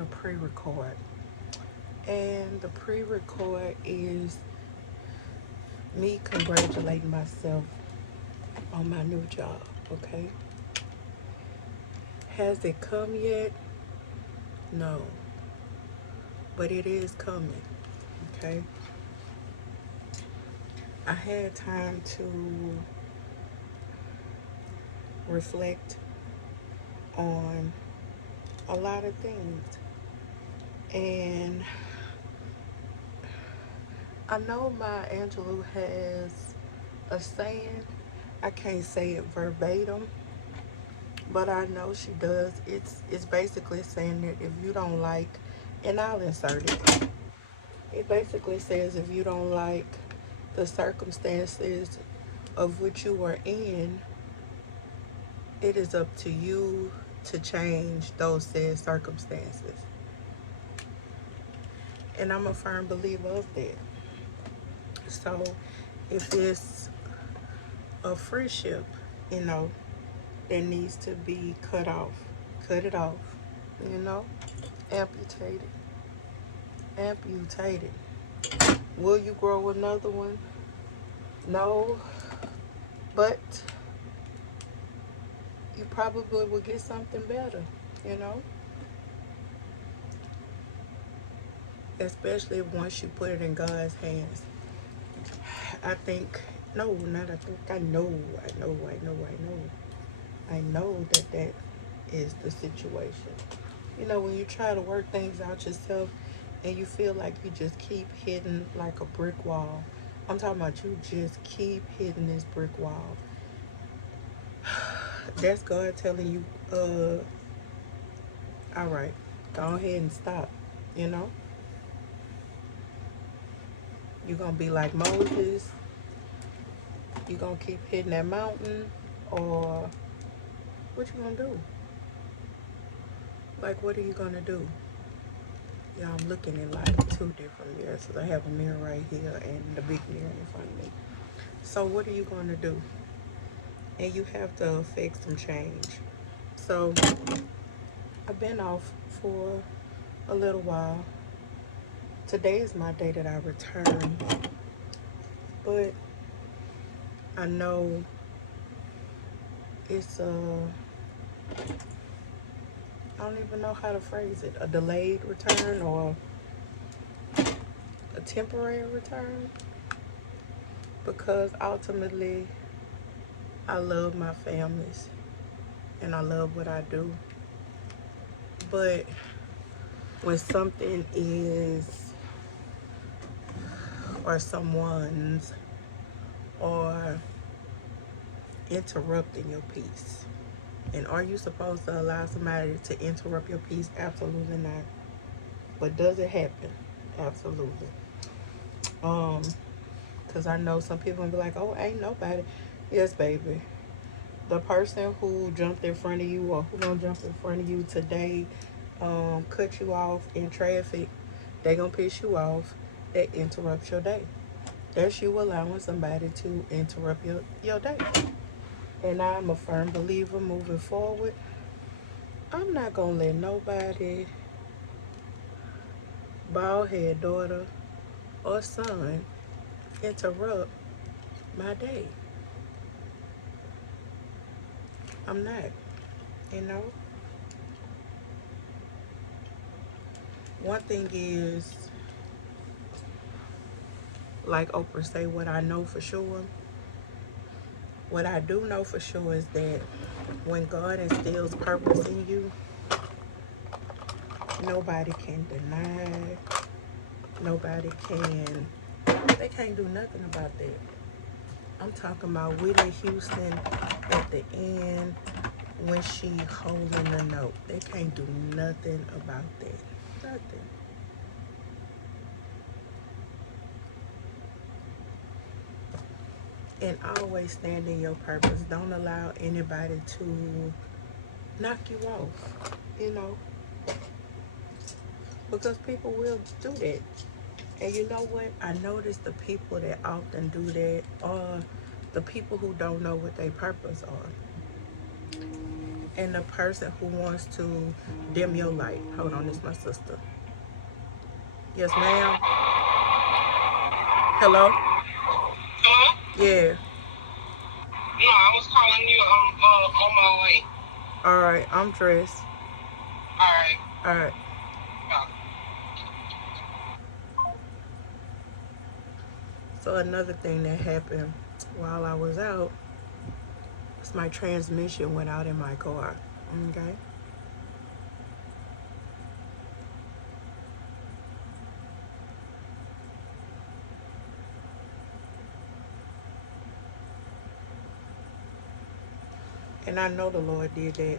doing a pre-record. And the pre-record is me congratulating myself on my new job, okay? Has it come yet? No. But it is coming, okay? I had time to reflect on a lot of things. And I know my Angelou has a saying. I can't say it verbatim, but I know she does. It's basically saying that if you don't like, and I'll insert it. It basically says if you don't like the circumstances of which you are in, it is up to you to change those said circumstances. And I'm a firm believer of that. So if it's a friendship, you know, that needs to be cut off, cut it off, you know, amputate it, amputated. Will you grow another one? No, but you probably will get something better, you know, especially once you put it in God's hands. I think, no, not I think, I know that that is the situation. You know, when you try to work things out yourself and you feel like you just keep hitting like a brick wall. I'm talking about you just keep hitting this brick wall. That's God telling you, all right, go ahead and stop. You know, you're going to be like Moses. You're going to keep hitting that mountain, or what you going to do? Like, what are you going to do? Yeah, I'm looking in like two different mirrors. So I have a mirror right here and the big mirror in front of me. So what are you going to do? And you have to affect some change. So I've been off for a little while. Today is my day that I return. But I know it's I don't even know how to phrase it, a delayed return or a temporary return, because ultimately I love my families and I love what I do. But when something is, or someone's, or interrupting your peace, and are you supposed to allow somebody to interrupt your peace? Absolutely not. But does it happen? Absolutely. Um, because I know some people gonna be like, oh, ain't nobody. Yes, baby. The person who jumped in front of you or who gonna jump in front of you today, cut you off in traffic, they gonna piss you off. That interrupts your day. That's you allowing somebody to interrupt your day. And I'm a firm believer moving forward. I'm not gonna let nobody, bald head daughter or son, interrupt my day. I'm not. You know? One thing is, like Oprah say, what I know for sure. What I do know for sure is that when God instills purpose in you, nobody can deny, nobody can, they can't do nothing about that. I'm talking about Whitney Houston at the end when she holding the note. They can't do nothing about that. Nothing. And always stand in your purpose. Don't allow anybody to knock you off, you know, because people will do that. And you know what? I notice the people that often do that are the people who don't know what their purpose are. and the person who wants to dim your light. Hold on, this is my sister. Yes, ma'am. Hello? Hello? Yeah. No, I was calling you on my way. Alright, I'm dressed. Alright. Alright. So another thing that happened while I was out is my transmission went out in my car. Okay. And I know the Lord did that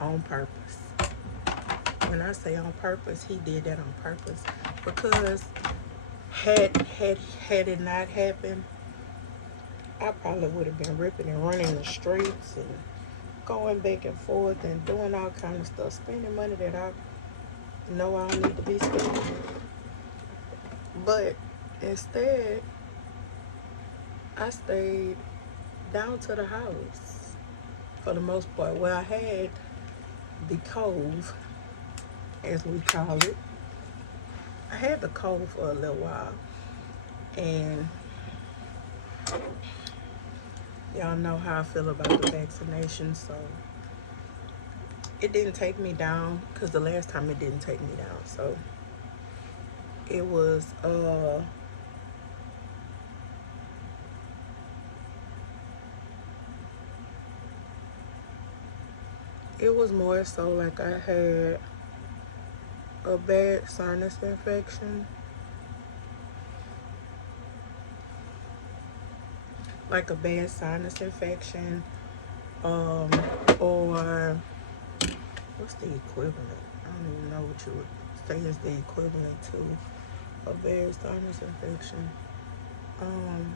on purpose. When I say on purpose, he did that on purpose. Because had it not happened, I probably would have been ripping and running the streets and going back and forth and doing all kind of stuff, spending money that I know I don't need to be spending. But instead, I stayed down to the house for the most part. Well, I had the cove, as we call it. I had the cove for a little while, and y'all know how I feel about the vaccination, so it didn't take me down because the last time it didn't take me down. So it was more so like I had a bad sinus infection, um, or what's the equivalent? I don't even know what you would say is the equivalent to a bad sinus infection. Um,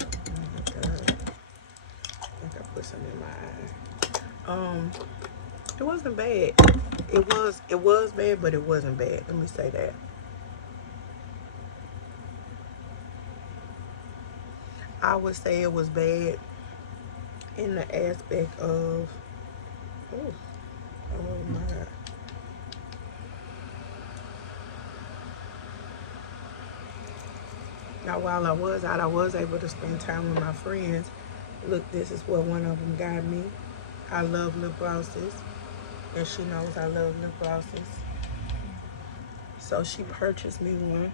oh my God, I think I put something in my eye. It wasn't bad. It was bad, but it wasn't bad. Let me say that. I would say it was bad in the aspect of, oh, oh my God. Now, while I was out, I was able to spend time with my friends. Look, this is what one of them got me. I love lip glosses, and she knows I love lip glosses. So she purchased me one.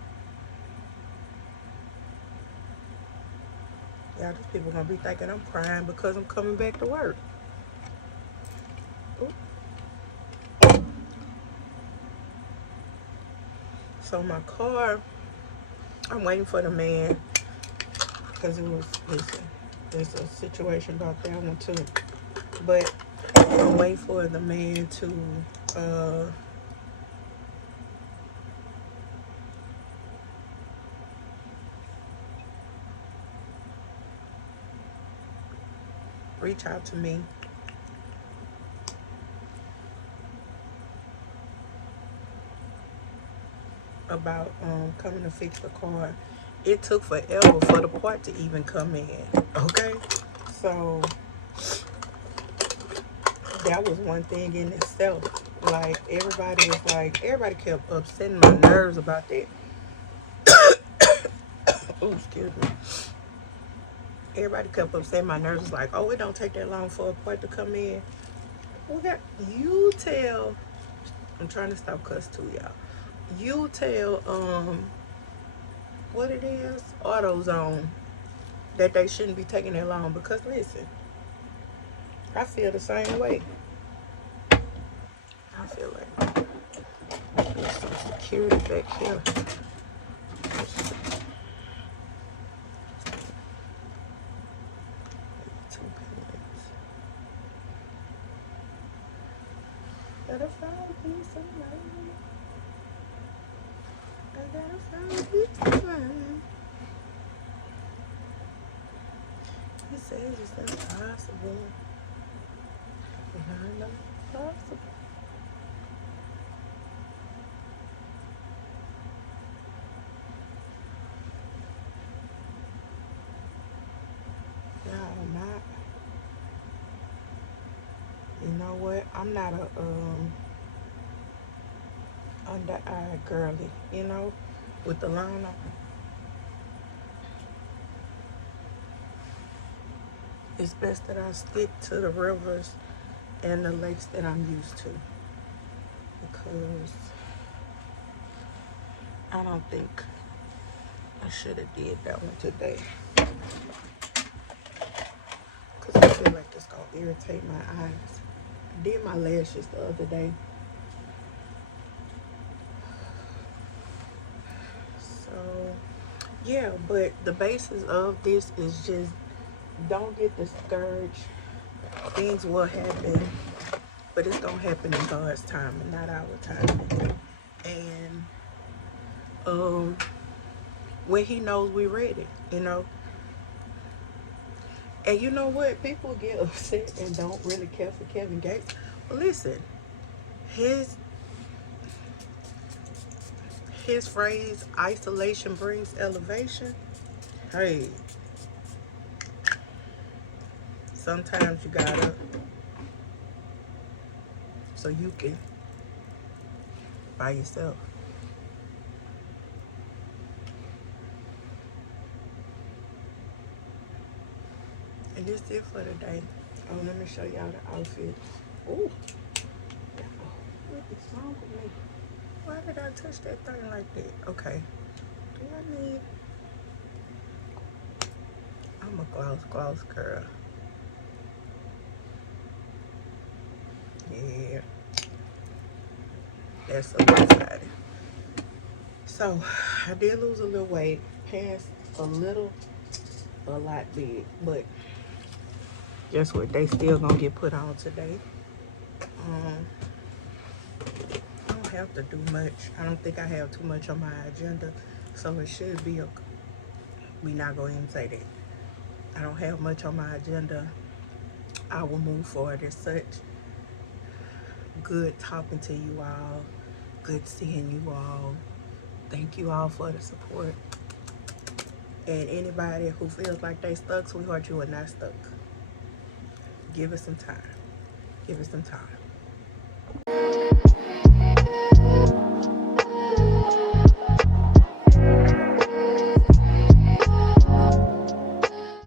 Y'all, these people gonna be thinking I'm crying because I'm coming back to work. Ooh. So my car, I'm waiting for the man because listen, there's a situation about that one too. But I'm waiting for the man to reach out to me about coming to fix the car. It took forever for the part to even come in. Okay, so that was one thing in itself. Like everybody kept upsetting my nerves about that. Oh, excuse me. Everybody kept upsetting my nerves. Like, oh, it don't take that long for a part to come in. Well, that you tell. I'm trying to stop cuss too, y'all. You tell what it is, AutoZone, that they shouldn't be taking that long. Because listen, I feel the same way. I feel like there's some security back here. Two pants. Gotta find peace of mind. I gotta find peace of mind. He says it's impossible. And I know it's possible. I'm not a under eye girly, you know, with the liner. It's best that I stick to the rivers and the lakes that I'm used to, because I don't think I should have did that one today, because I feel like it's gonna irritate my eyes. I did my lashes the other day, so yeah. But the basis of this is just don't get discouraged. Things will happen, but it's gonna happen in God's time and not our time. And um, when He knows we're ready, you know. And you know what? People get upset and don't really care for Kevin Gates. But listen, his his phrase "isolation brings elevation." Hey, sometimes you gotta, so you can by yourself. And this is it for today. Oh, let me show y'all the outfit. Ooh, what is wrong with me? Why did I touch that thing like that? Okay. Do I need? I'm a gloss girl. Yeah, that's so exciting. So I did lose a little weight, pants a little, a lot big, but guess what? They still gonna get put on today. Um, I don't have to do much. I don't think I have too much on my agenda, so it should be a. We not going to say that. I don't have much on my agenda. I will move forward as such. Good talking to you all. Good seeing you all. Thank you all for the support. And anybody who feels like they stuck, sweetheart, you are not stuck. Give it some time. Give it some time.